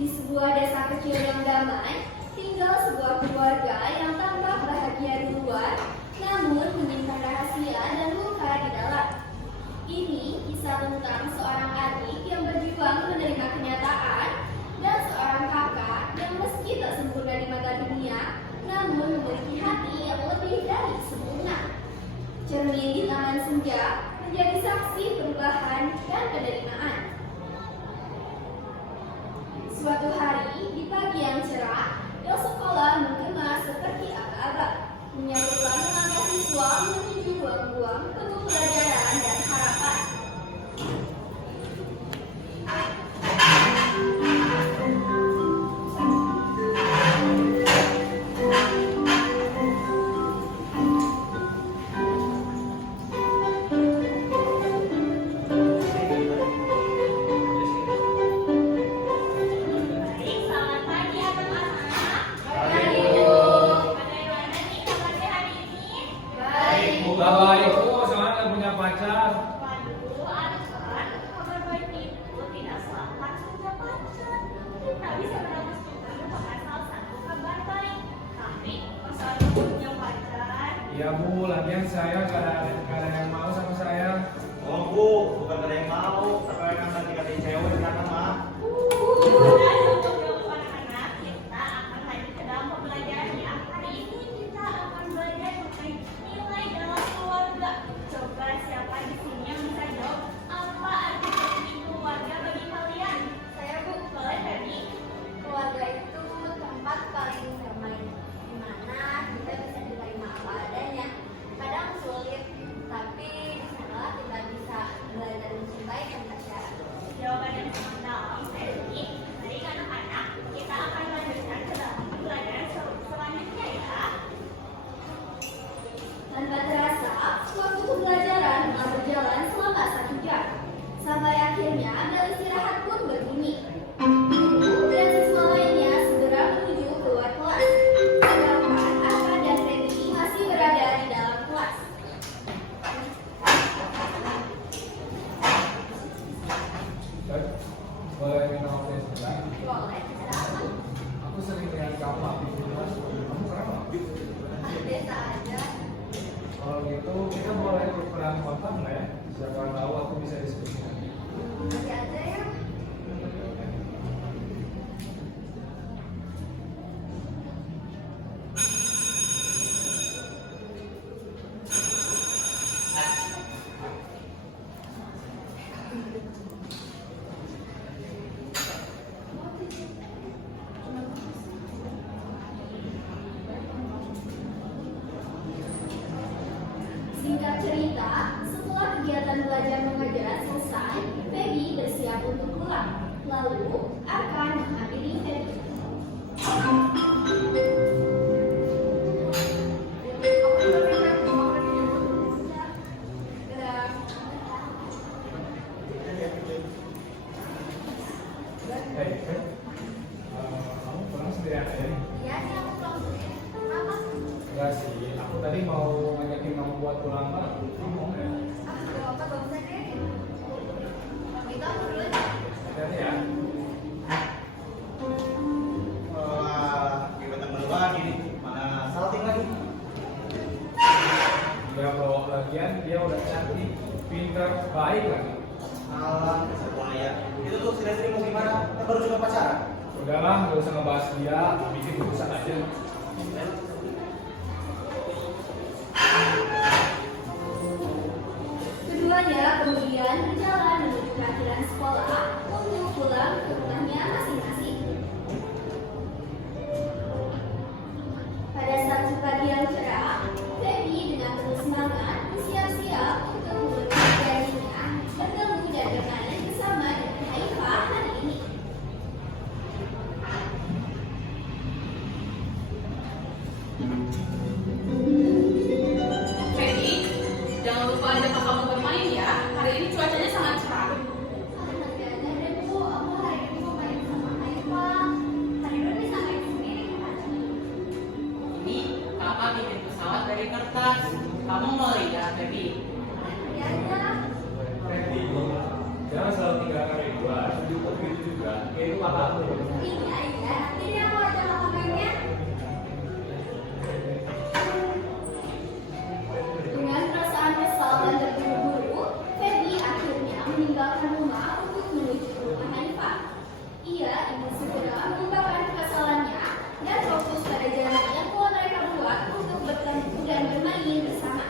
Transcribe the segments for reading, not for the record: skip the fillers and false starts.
Di sebuah desa kecil yang damai, tinggal sebuah keluarga yang tampak bahagia di luar, namun menyimpan rahasia dan luka di dalam. Ini kisah tentang seorang adik yang berjuang menerima kenyataan dan seorang kakak yang meski tak sempurna di mata dunia, namun memiliki hati yang lebih dari sempurna. Cermin di taman senja menjadi saksi perubahan dan penerimaan. Suatu hari di pagi yang cerah, bel sekolah menggema seperti aba-aba, menyambut langkah siswa menuju ruang-ruang penuh pelajaran dan harapan. Bapak itu soalnya nggak punya pacar. Waduh, Arkan, kabar baik itu tidak selamat punya pacar. Kita bisa mendapat merupakan salah satu kabar baik. Tapi, masalah punya pacar. Iya Bu, lagian saya nggak ada yang mau sama saya. Oh Bu, bukan ada yang mau, tapi memang nanti katain cewek karena mah. Dan untuk jawab anak-anak, kita akan lanjut ke dalam pembelajaran ya. Hari ini kita akan belajar mengenai nilai dalam keluarga. Coba siapa di sini yang bisa jawab apa arti penting keluarga bagi kalian? Saya Bu, Boleh, Ferdi? keluarga itu tempat paling damai, di mana kita bisa diterima apa adanya. Kadang sulit, tapi di sana kita bisa belajar mencintai dan pacaran. Jawaban yang sangat dalam, Ferdi. Baik anak-anak, kita akan lanjutkan ke dalam pembelajaran selanjutnya ya. Tanpa terasa, waktu pembelajaran telah berjalan selama 1 jam. Sampai akhirnya bel istirahat pun berbunyi. Guru dan siswa lainnya segera menuju keluar kelas. Sedangkan Arka dan Feby masih berada di dalam kelas. Boleh minta waktu sebentar? Boleh, ada apa? Aku sering lihat kamu aktivitas. Kamu kenapa? Biasa aja. Kalau gitu kita boleh berperan kontak nggak ya? Siapa tahu aku bisa diskusi. Nanti aja ya. Singkat cerita, setelah kegiatan belajar mengajar selesai, Feby bersiap untuk pulang. Lalu, Arka menghampiri Feby. Hei, kamu pulang sendirian aja nih? Iya, nih aku pulang dulu ya. Kenapa? Enggak sih, aku tadi mau ngajakin kamu buat pulang bareng. Kamu mau nggak? Ah, gak apa-apa, gak usah deh. Kalau gitu aku dulu ya. Hati-hati ya. Gebetan baru lagi nih, mana salting lagi? Dia bawa lagian, dia udah cantik, pintar, baik lagi. Alah, buaya. Itu tuh si Leslie mau gimana? Kan baru juga pacaran. Udahlah, nggak usah ngebahas dia, bikin urusan aja. Keduanya kemudian berjalan menuju parkiran sekolah untuk pulang ke rumahnya masing-masing. Pada satu pagi yang cerah, Feby dengan penuh semangat bersiap-siap untuk memenuhi janjinya bertemu dan bermain bersama dengan Haifa hari ini. Feby, jangan lupa ajak kamu bermain ya. Hari ini cuacanya sangat cerah. Nanti aja deh Bu, aku hari ini mau main sama Haifa. Hari ini bisa main sendiri kan? Ini kakak bikin pesawat dari kertas. Kamu mau lihat, Feby? Nanti aja. Randy, jangan selalu tinggalkan Ridwan, begitu juga. Itu kakakku. Iya, iya. Jadi aku aja lakukannya. Dengan perasaan kesal dan terburu-buru, Feby akhirnya meninggalkan rumah untuk menuju ke rumah Hanifah. Ia ingin segera mengungkapkan kekesalannya dan fokus pada jalan yang telah mereka buat untuk bertemu dan bermain bersama.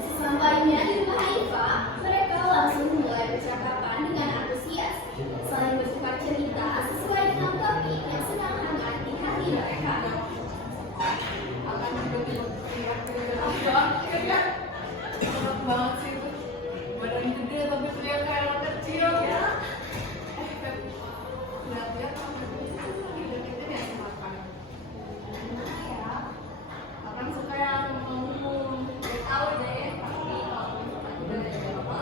Sesampainya di rumah Hanifah, mereka langsung mulai percakapan dengan antusias, saling bertukar cerita sesuai dengan topik yang sedang hangat di hati mereka. Akan juga bilang teriak. Enak banget sih itu. Badan gede tapi teriak kayak anak kecil. Ya. Lihat-lihat kamu gitu ya sama Akan. Akan suka yang ngomong. Gak tahu deh. Tapi kalau juga ada apa?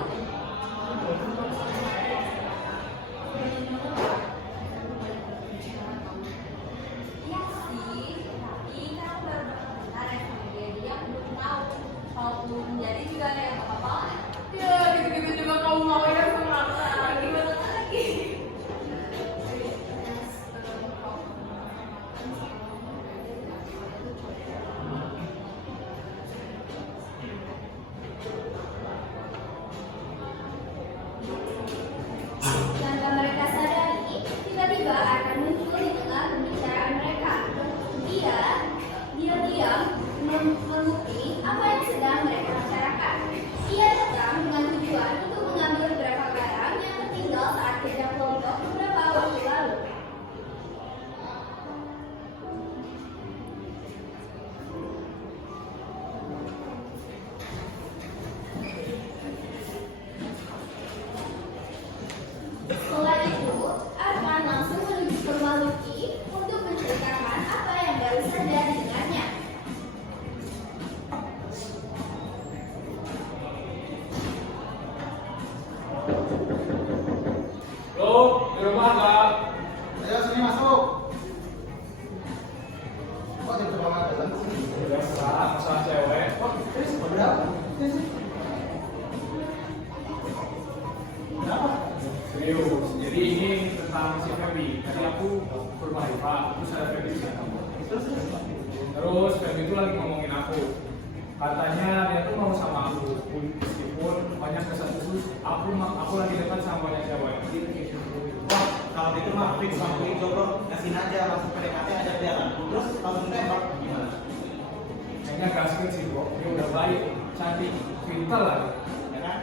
Iya sih, tapi kan baru berkenal ya sama dia belum tahu. Kalaupun jadi juga ada yang apa-apa. Ya, gitu-gitu juga kamu mau ya sama Akan. Gimana lagi? Tanpa mereka sadari, tiba-tiba akan muncul di tengah pembicaraan mereka. Dia diam-diam menguping apa yang sedang mereka bicarakan. Ia datang dengan tujuan untuk mengambil beberapa barang yang tertinggal saat kerja kelompok beberapa waktu lalu. Setelah itu, Arkan langsung menuju ke rumah Lucky untuk menceritakan apa yang baru saja didengarnya. Lo di rumah nggak? Ayo sini masuk. Kok tidak terlalu dalam sini? Biasa, masalah cewek. Oh, terus berapa? Kenapa? Serius. Jadi ini tentang si Feby. Tadi aku ke rumah Rifa, terus ada Feby di sana. Terus Feby itu lagi ngomongin aku. Katanya dia tuh mau sama aku, meskipun banyak kesatuan. Aku lagi dekat sama banyak cewek. Wah, kalau gitu mah fix sama itu bro. Kasihin aja langsung PDKT aja dia kan. Terus langsung tembak gimana? Kayaknya gasket sih bro. Dia udah baik, cantik, pintar lah. Ya kan?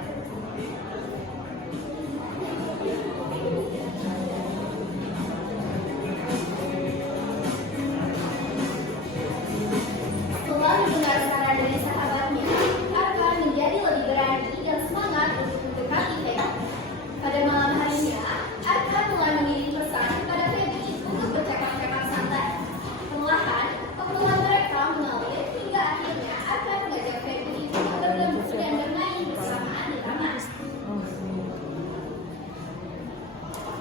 Setelah mendengar saran dari sahabatnya, Arkan menjadi lebih berani dan semangat untuk mendekati Feby. Pada malam harinya, Arkan mulai mengirim pesan kepada Feby untuk bercakap-cakap santai. Perlahan, obrolan mereka mengalir hingga akhirnya Arkan mengajak Feby untuk bertemu dan bermain bersama di taman.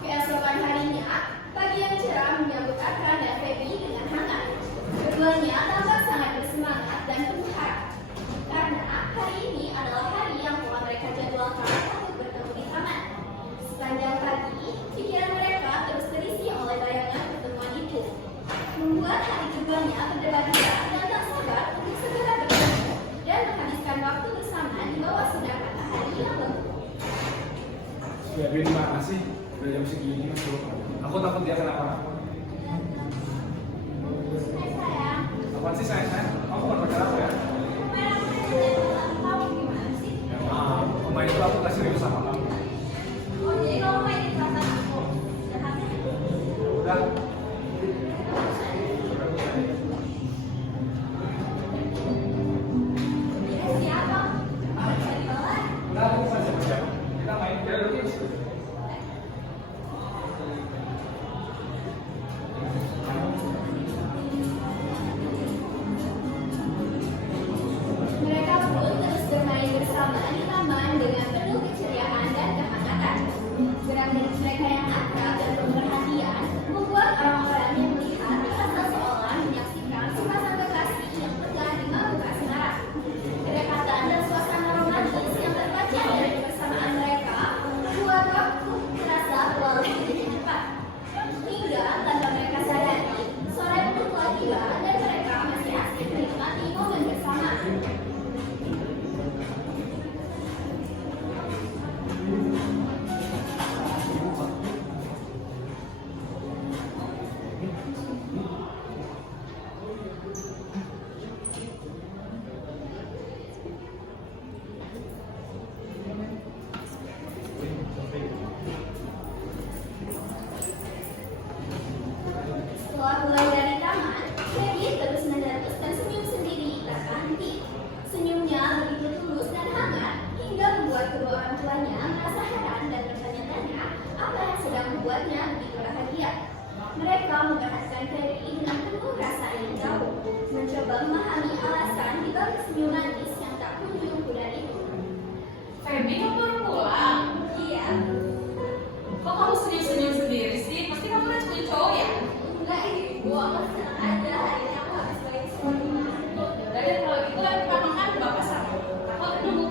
Keesokan harinya, pagi yang cerah menyambut Arkan dan Feby dengan hangat. Keduanya tampak sangat bersemangat dan penuh harap. Karena hari ini adalah hari yang telah mereka jadwalkan untuk bertemu di taman. Sepanjang pagi, pikiran mereka terus terisi oleh bayangan pertemuan itu. Membuat hati keduanya berdebar-debar dan tak sabar untuk segera bertemu dan menghabiskan waktu bersama di bawah sinar matahari yang lembut. Feby terima kasih. Udah jam segini masih belum. Aku takut dia kenapa-napa. Hai sayang, Apaan sih sayang? Kamu bukan pacar aku ya? kemarin aku udah tahu gimana sih? Ya maaf, kemarin itu aku kasih serius sama kamu. Oh jadi kamu mainin perasaan aku? Dan hati? Udah. Dia siapa? Bisa dibawa? Udah, aku bukan siapa-siapa. Kita main dia dulu ya. membuatnya begitu bahagia. Mereka memperhatikan Ferry dengan penuh rasa ingin tahu, mencoba memahami alasan di balik senyum manis yang tak kunjung pudar itu. Feby, kamu baru pulang? Iya, Kok kamu senyum-senyum sendiri sih? Pasti kamu udah punya cowok ya? enggak ini, gua akan senang aja hari ini aku habis balik sekolah. Yaudah deh, kalau gitu kita makan bapak sama. Aku akan nunggu.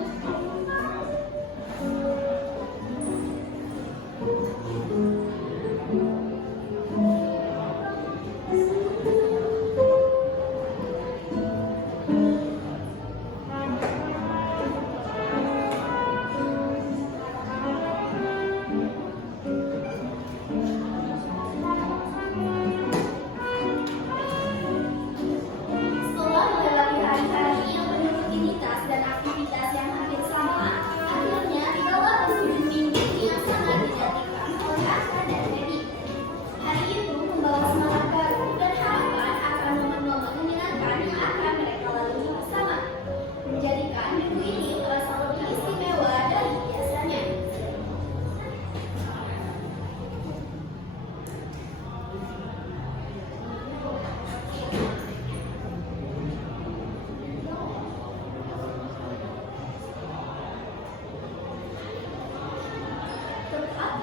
Setelah melewati hari-hari yang penuh rutinitas dan aktivitas yang hampir sama, akhirnya dibawa ke sudut mimpi yang sangat dinantikan oleh Aka dan Ferry. Hari itu membawa semangat baru dan harapan akan momen-momen menyenangkan yang akan mereka lalui bersama, menjadikan minggu ini terasa lebih istimewa dari biasanya.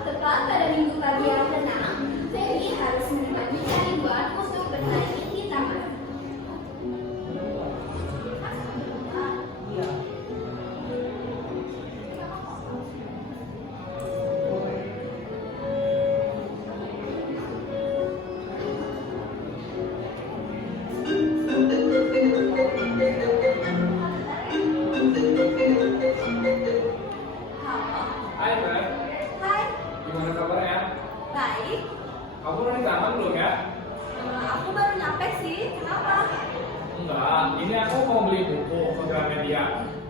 Tepat pada minggu pagi yang tenang, Ferry harus menemani Ridwan untuk bermain di taman. Halo, Hai Fer, hai, gimana kabarnya? baik. Kamu udah di taman belum ya? Aku baru nyampe sih, kenapa? Enggak, ini aku mau beli buku ke Gramedia.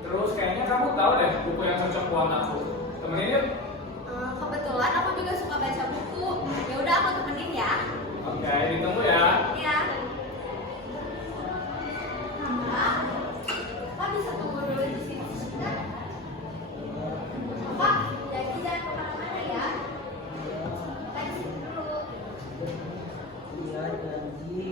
Terus kayaknya kamu tahu deh buku yang cocok buat aku. Temenin yuk. Kebetulan aku juga suka baca buku. Ya udah aku temenin ya. Oke, ditunggu ya. Iya. Pak bisa tunggu dulu di sini sebentar. Pak, jadi jangan kemana-mana ya. Pak di sini dulu. Iya, janji.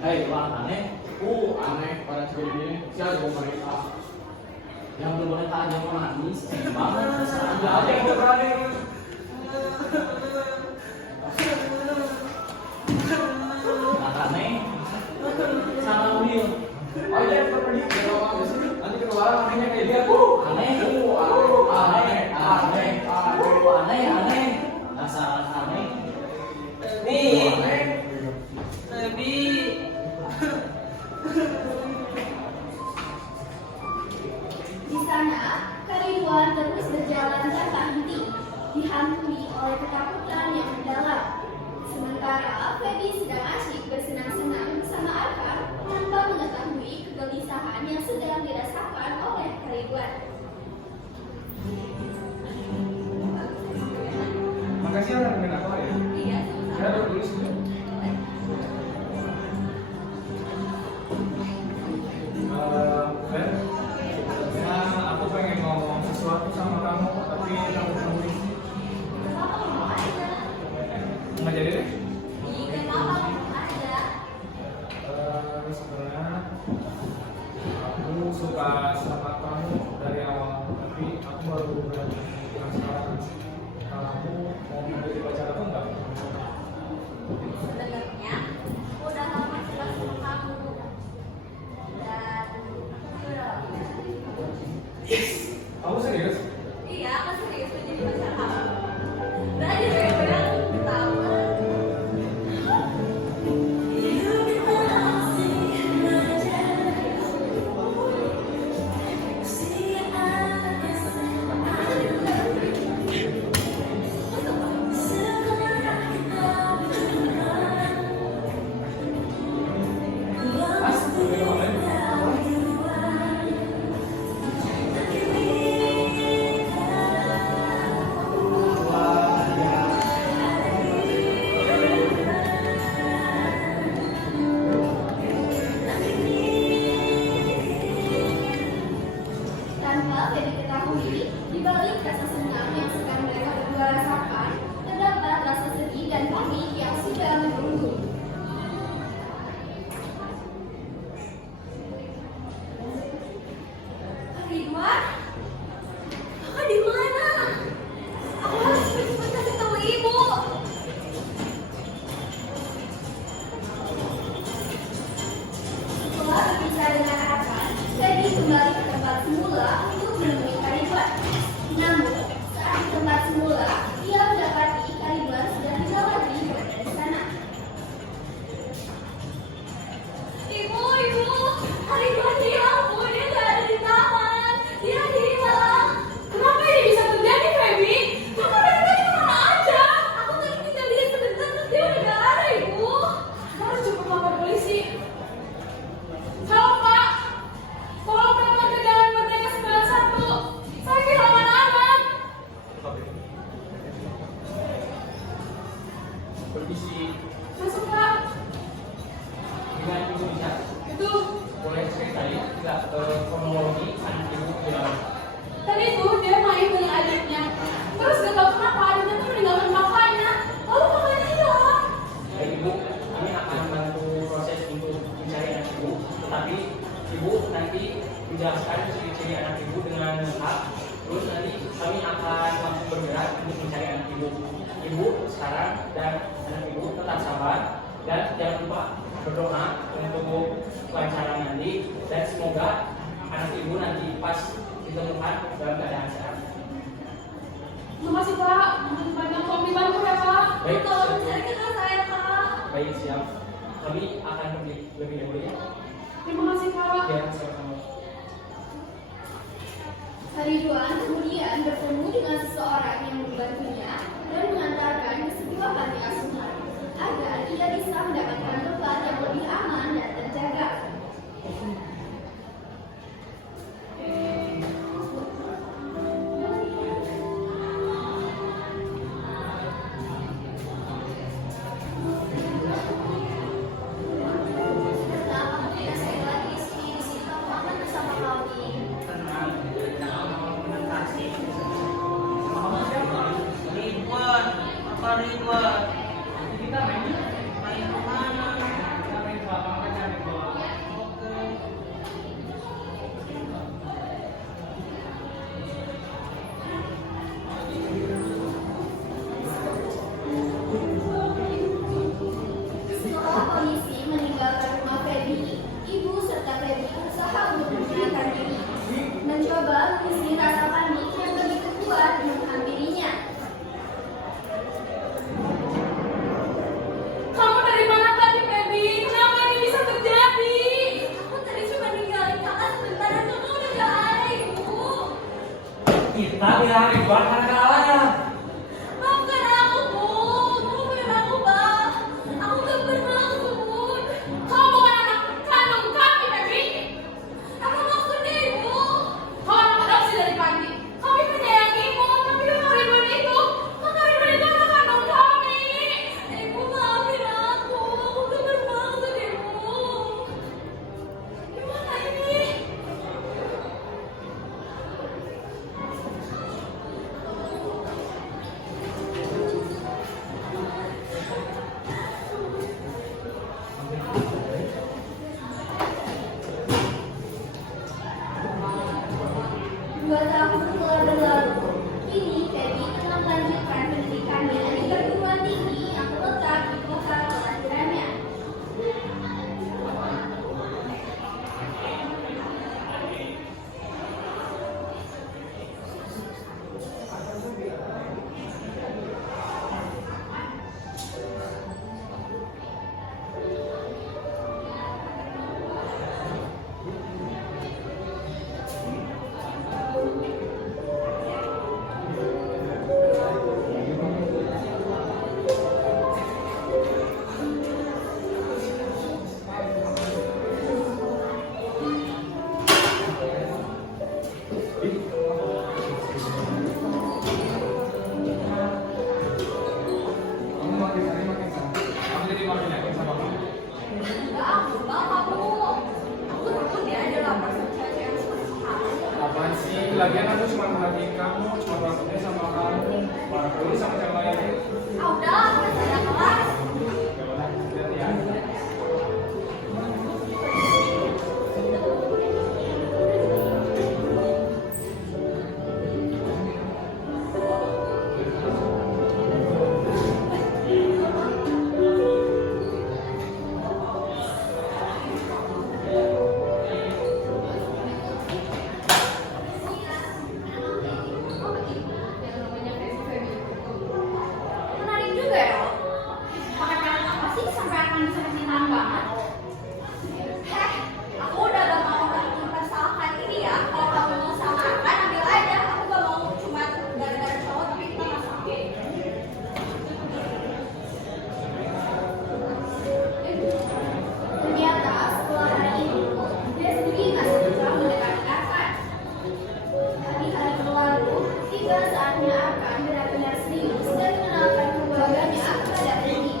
Hei, orang aneh. Aneh pada cewek ini. Siapa yang mereka? Yang belum boleh tanya mau nangis. Banget, terserah Ya, ada yang berani. Anak aneh. Sama Will. Oh iya, kita pergi ke ruangan di sini. Nanti keluar anehnya kayak dia. Aneh. Aneh, aneh, aneh. Aneh, aneh. Dasar aneh. Aneh. Di sana, Ridwan terus berjalan tanpa henti, dihantui oleh ketakutan yang mendalam. Sementara Feby sedang asyik bersenang-senang bersama Arka tanpa mengetahui kegelisahan yang sedang dirasakan oleh Ridwan. Makasih udah nemenin aku ya. Iya, Ya, duduk dulu sini. Ben, aku pengen ngomong sesuatu sama kamu, tapi kamu tungguin. Nggak jadi deh. Sebenarnya aku suka sama kamu dari awal, tapi aku baru berani bilang sekarang. Kamu mau menjadi pacar aku enggak? Sebenarnya, aku udah lama suka sama kamu. Dan Kamu serius? iya, aku serius menjadi pacar kamu. Berani saya bilang ketawa. bervisi. Masuk Kak. Dengan ibu bisa Itu boleh ceritain tidak kronologi anak ibu di dalam. tadi tuh dia main dengan adiknya. Terus gak tau kenapa adiknya tuh meninggalkan kakaknya. Lalu kakaknya hilang. Baik ibu, kami akan bantu proses untuk mencari anak ibu. Tetapi ibu nanti menjelaskan ciri-ciri anak ibu dengan lengkap. Terus nanti kami akan langsung bergerak untuk mencari anak ibu. Ibu sekarang dan anak ibu tetap sabar dan jangan lupa berdoa untuk kelancaran nanti dan semoga anak ibu nanti pas ditemukan dalam keadaan sehat. Makasih Kak. Banyak tolong dibantu ya Kak. Baik, Tolong carikan anak saya, Kak. baik siap. Kami akan pergi lebih dahulu ya. Terima kasih Kak. Ya, sama-sama. Ridwan kemudian bertemu dengan seseorang yang membantunya dan mengantarkan ke sebuah panti asuhan agar ia bisa mendapatkan tempat yang lebih aman dan terjaga. Nah, kamu tidak sekali lagi di sini kamu aman bersama kami. Tenang, jangan mau menentasi. Ridwan, apa Ridwan? Kita main Main kemana? kita main di lapangan cari bola. Oke. Setelah polisi meninggalkan rumah Feby, ibu serta Feby berusaha untuk menenangkan diri, mencoba mengusir rasa panik yang begitu kuat yang menghampirinya. Kamu dari mana tadi Baby? Kenapa ini bisa terjadi? Aku tadi cuma ninggalin kakak sebentar dan kamu udah gak ada, ibu. Kita bilang Ridwan karena kenalannya. Maafkan aku, Bu. Maafkan aku, Bang. Aku gak bermaksud. Kamu bukan anak kandung kami Baby. Aku maksudnya, Ibu. Kau anak adopsi dari panti. Kami menyayangimu, tapi kakak Ridwan itu, kakak Ridwan itu anak kandung kami. Ibu, maafin aku. Aku gak bermaksud, Ibu. Gimana ini? Dua tahun telah berlalu. Kini Feby telah melanjutkan pendidikannya di perguruan tinggi yang terletak di kota kelahirannya. Kamu makin hari makin cantik. Kamu jadi makin yakin sama kamu. Enggak, Bang, aku takut ya ada lapar sama cewek yang seperti kamu. Apaan sih? Lagian aku cuma perhatiin kamu, cuma takutnya sama kamu. Parah dulu sama yang lain. Ah, udah, aku udah ada kelas. Ya udah, hati-hati ya. Yang namanya Baby. Menarik juga ya. Pakai pelek apa sih sampai akan bisa kecintaan banget? Heh, aku udah gak mau mempersalahkan ini ya. Kalau kamu mau sama Akan, ambil aja. Aku gak mau cuma gara-gara cowok tapi kita gak sama. Ternyata setelah hari itu, dia sendiri masih berusaha mendekati Akan. Hari-hari berlalu, tiba saatnya Akan benar-benar serius dan mengenalkan keluarganya kepada Feby.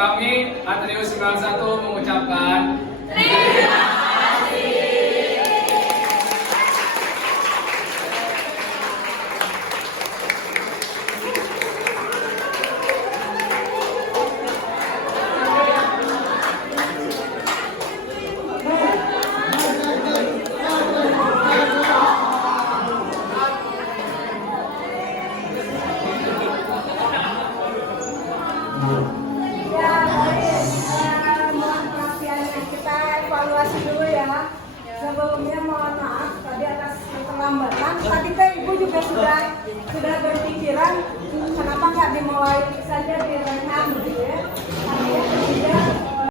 Kami Atrius 91 mengucapkan Ya, mohon perhatiannya. Kita evaluasi dulu ya. Sebelumnya mohon maaf tadi atas keterlambatan. Tadi Ibu juga sudah berpikiran kenapa nggak dimulai saja di